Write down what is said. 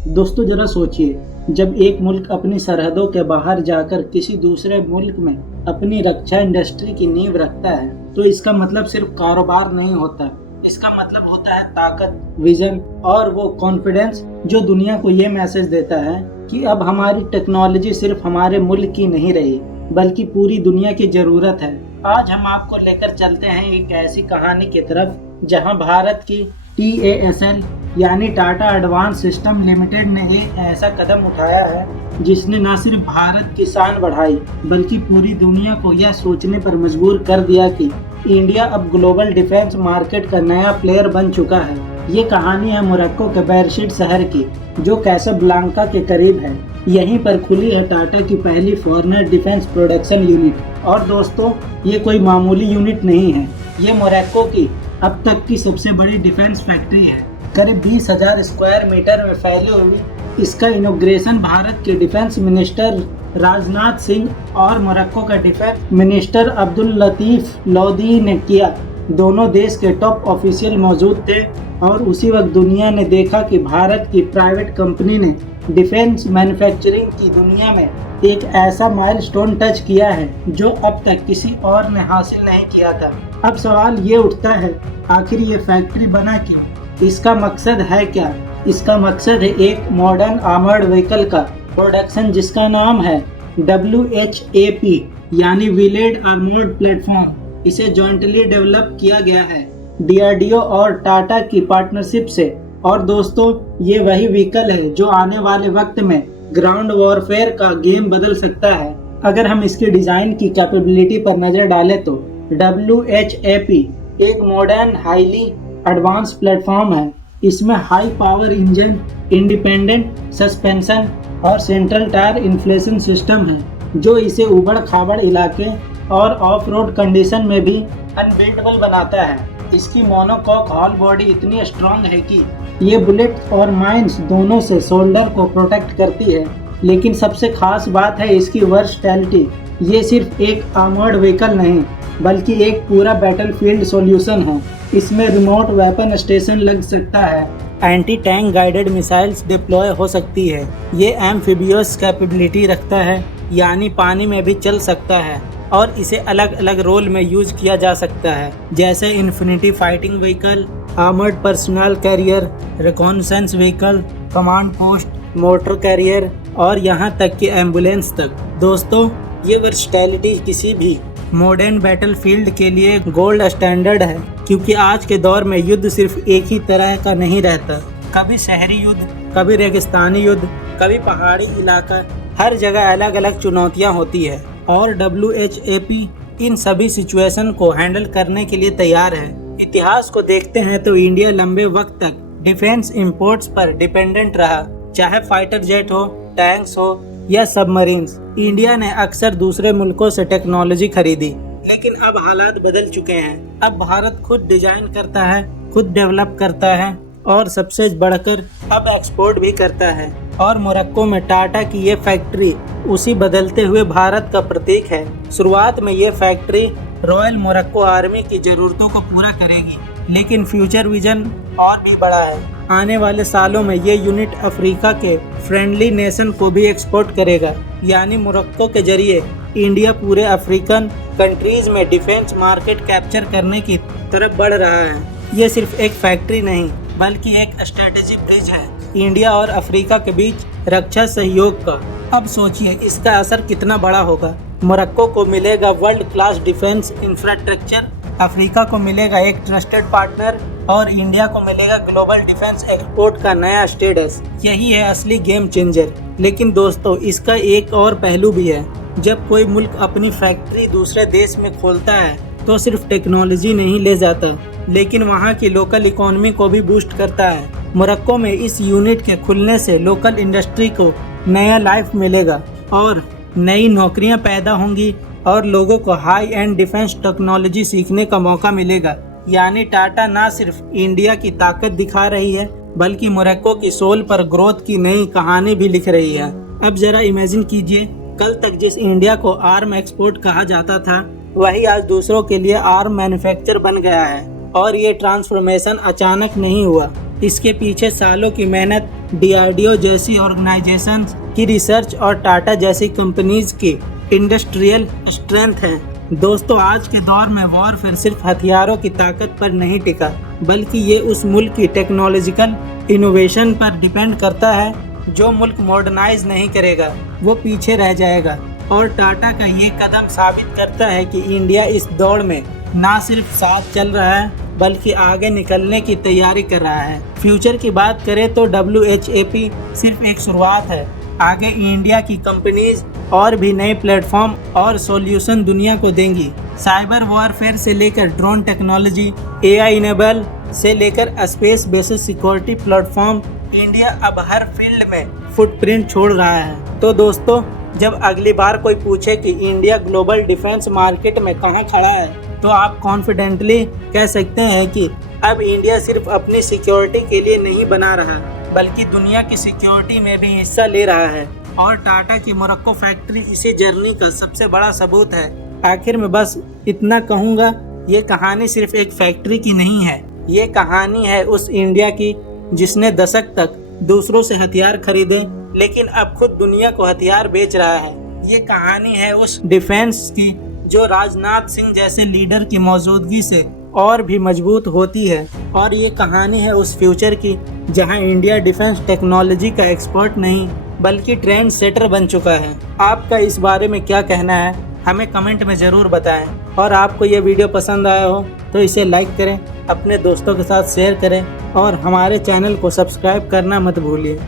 दोस्तों जरा सोचिए, जब एक मुल्क अपनी सरहदों के बाहर जाकर किसी दूसरे मुल्क में अपनी रक्षा इंडस्ट्री की नींव रखता है तो इसका मतलब सिर्फ कारोबार नहीं होता। इसका मतलब होता है ताकत, विजन और वो कॉन्फिडेंस जो दुनिया को ये मैसेज देता है कि अब हमारी टेक्नोलॉजी सिर्फ हमारे मुल्क की नहीं रही बल्कि पूरी दुनिया की जरूरत है। आज हम आपको लेकर चलते हैं एक ऐसी कहानी की तरफ जहां भारत की TASL यानी टाटा एडवांस सिस्टम लिमिटेड ने एक ऐसा कदम उठाया है जिसने न सिर्फ भारत की शान बढ़ाई बल्कि पूरी दुनिया को यह सोचने पर मजबूर कर दिया कि इंडिया अब ग्लोबल डिफेंस मार्केट का नया प्लेयर बन चुका है। ये कहानी है मोरक्को के बैरशिट शहर की जो कैसाब्लांका के करीब है। यहीं पर खुली है टाटा की पहली फॉरेनर डिफेंस प्रोडक्शन यूनिट। और दोस्तों ये कोई मामूली यूनिट नहीं है, ये मोरक्को की अब तक की सबसे बड़ी डिफेंस फैक्ट्री है। करीब 20,000 स्क्वायर मीटर में फैली हुई इसका इनॉग्रेशन भारत के डिफेंस मिनिस्टर राजनाथ सिंह और मोरक्को का डिफेंस मिनिस्टर अब्दुल लतीफ लौदी ने किया। दोनों देश के टॉप ऑफिशियल मौजूद थे और उसी वक्त दुनिया ने देखा कि भारत की प्राइवेट कंपनी ने डिफेंस मैन्युफैक्चरिंग की दुनिया में एक ऐसा माइलस्टोन टच किया है जो अब तक किसी और ने हासिल नहीं किया था। अब सवाल ये उठता है, आखिर ये फैक्ट्री बना क्यों? इसका मकसद है क्या? इसका मकसद है एक मॉडर्न आर्मर्ड व्हीकल का प्रोडक्शन जिसका नाम है WHAP यानी व्हील्ड आर्मर्ड प्लेटफॉर्म। इसे जॉइंटली डेवलप किया गया है DRDO और टाटा की पार्टनरशिप से। और दोस्तों ये वही व्हीकल है जो आने वाले वक्त में ग्राउंड वॉरफेयर का गेम बदल सकता है। अगर हम इसकी डिज़ाइन की कैपेबिलिटी पर नज़र डालें तो WHAP एक मॉडर्न हाईली एडवांस प्लेटफॉर्म है। इसमें high power engine, independent suspension और सेंट्रल टायर इन्फ्लेशन सिस्टम है जो इसे उबड़ खाबड़ इलाके और ऑफ रोड कंडीशन में भी अनबिल्डेबल बनाता है। इसकी मोनोकॉक हॉल बॉडी इतनी स्ट्रॉन्ग है कि ये बुलेट और माइंस दोनों से शोल्डर को प्रोटेक्ट करती है। लेकिन सबसे खास बात है इसकी वर्सटैलिटी। ये सिर्फ एक आर्मर्ड व्हीकल नहीं बल्कि एक पूरा बैटलफील्ड सॉल्यूशन है। इसमें रिमोट वेपन स्टेशन लग सकता है, anti tank guided missiles deploy हो सकती है, ये एम्फीबियस कैपेबिलिटी रखता है यानी पानी में भी चल सकता है और इसे अलग अलग रोल में यूज किया जा सकता है जैसे infinity fighting vehicle, armoured personnel carrier, reconnaissance vehicle, command post, mortar carrier और यहाँ तक कि एम्बुलेंस तक। दोस्तों ये वर्सटैलिटी किसी भी मॉडर्न बैटलफील्ड के लिए गोल्ड स्टैंडर्ड है क्योंकि आज के दौर में युद्ध सिर्फ एक ही तरह का नहीं रहता। कभी शहरी युद्ध, कभी रेगिस्तानी युद्ध, कभी पहाड़ी इलाका, हर जगह अलग अलग चुनौतियां होती है और WHAP इन सभी सिचुएशन को हैंडल करने के लिए तैयार है। इतिहास को देखते हैं तो इंडिया लंबे वक्त तक डिफेंस इंपोर्ट्स पर डिपेंडेंट रहा, चाहे फाइटर जेट हो, टैंक्स हो या सबमरीन्स। इंडिया ने अक्सर दूसरे मुल्कों से टेक्नोलॉजी खरीदी, लेकिन अब हालात बदल चुके हैं। अब भारत खुद डिजाइन करता है, खुद डेवलप करता है और सबसे बढ़कर अब एक्सपोर्ट भी करता है। और मोरक्को में टाटा की ये फैक्ट्री उसी बदलते हुए भारत का प्रतीक है। शुरुआत में ये फैक्ट्री रॉयल मोरक्को आर्मी की जरूरतों को पूरा करेगी, लेकिन फ्यूचर विजन और भी बड़ा है। आने वाले सालों में ये यूनिट अफ्रीका के फ्रेंडली नेशन को भी एक्सपोर्ट करेगा, यानी मोरक्को के जरिए इंडिया पूरे अफ्रीकन कंट्रीज में डिफेंस मार्केट कैप्चर करने की तरफ बढ़ रहा है। ये सिर्फ एक फैक्ट्री नहीं बल्कि एक स्ट्रेटेजी ब्रिज है इंडिया और अफ्रीका के बीच रक्षा सहयोग का। अब सोचिए इसका असर कितना बड़ा होगा। मोरक्को को मिलेगा world class defence infrastructure, Africa को मिलेगा एक ट्रस्टेड पार्टनर और इंडिया को मिलेगा ग्लोबल डिफेंस एक्सपोर्ट का नया स्टेटस। यही है असली गेम चेंजर। लेकिन दोस्तों इसका एक और पहलू भी है। जब कोई मुल्क अपनी फैक्ट्री दूसरे देश में खोलता है तो सिर्फ टेक्नोलॉजी नहीं ले जाता लेकिन वहाँ की लोकल इकोनॉमी को भी बूस्ट करता है। मोरक्को में इस यूनिट के खुलने से लोकल इंडस्ट्री को नया लाइफ मिलेगा और नई नौकरियां पैदा होंगी और लोगों को हाई एंड डिफेंस टेक्नोलॉजी सीखने का मौका मिलेगा। यानी टाटा ना सिर्फ इंडिया की ताकत दिखा रही है बल्कि मोरक्को की सोल पर ग्रोथ की नई कहानी भी लिख रही है। अब जरा इमेजिन कीजिए, कल तक जिस इंडिया को आर्म एक्सपोर्ट कहा जाता था वही आज दूसरों के लिए आर्म मैन्युफैक्चर बन गया है। और ये ट्रांसफॉर्मेशन अचानक नहीं हुआ, इसके पीछे सालों की मेहनत, DRDO जैसी ऑर्गेनाइजेशंस की रिसर्च और टाटा जैसी कंपनीज की इंडस्ट्रियल स्ट्रेंथ है। दोस्तों, आज के दौर में वॉरफेयर सिर्फ हथियारों की ताकत पर नहीं टिका, बल्कि ये उस मुल्क की टेक्नोलॉजिकल इनोवेशन पर डिपेंड करता है। जो मुल्क मॉडर्नाइज नहीं करेगा वो पीछे रह जाएगा। और टाटा का ये कदम साबित करता है कि इंडिया इस दौड़ में ना सिर्फ साथ चल रहा है बल्कि आगे निकलने की तैयारी कर रहा है। फ्यूचर की बात करें तो WHAP सिर्फ एक शुरुआत है। आगे इंडिया की कंपनीज और भी नए प्लेटफॉर्म और सॉल्यूशन दुनिया को देंगी। साइबर वॉरफेयर से लेकर ड्रोन टेक्नोलॉजी, AI इनेबल से लेकर space based security platform, India अब हर फील्ड में फुटप्रिंट छोड़ रहा है। तो दोस्तों, जब अगली बार कोई पूछे कि इंडिया ग्लोबल डिफेंस मार्केट में कहां खड़ा है, तो आप कॉन्फिडेंटली कह सकते हैं कि अब इंडिया सिर्फ अपनी सिक्योरिटी के लिए नहीं बना रहा, बल्कि दुनिया की सिक्योरिटी में भी हिस्सा ले रहा है। और टाटा की मोरक्को फैक्ट्री इसी जर्नी का सबसे बड़ा सबूत है। आखिर में बस इतना कहूँगा, ये कहानी सिर्फ एक फैक्ट्री की नहीं है, ये कहानी है उस इंडिया की जिसने दशक तक दूसरों से हथियार खरीदे लेकिन अब खुद दुनिया को हथियार बेच रहा है। ये कहानी है उस डिफेंस की जो राजनाथ सिंह जैसे लीडर की मौजूदगी से और भी मजबूत होती है। और ये कहानी है उस फ्यूचर की जहां इंडिया डिफेंस टेक्नोलॉजी का एक्सपर्ट नहीं बल्कि ट्रेंड सेटर बन चुका है। आपका इस बारे में क्या कहना है, हमें कमेंट में ज़रूर बताएं। और आपको ये वीडियो पसंद आया हो तो इसे लाइक करें, अपने दोस्तों के साथ शेयर करें और हमारे चैनल को सब्सक्राइब करना मत भूलिए।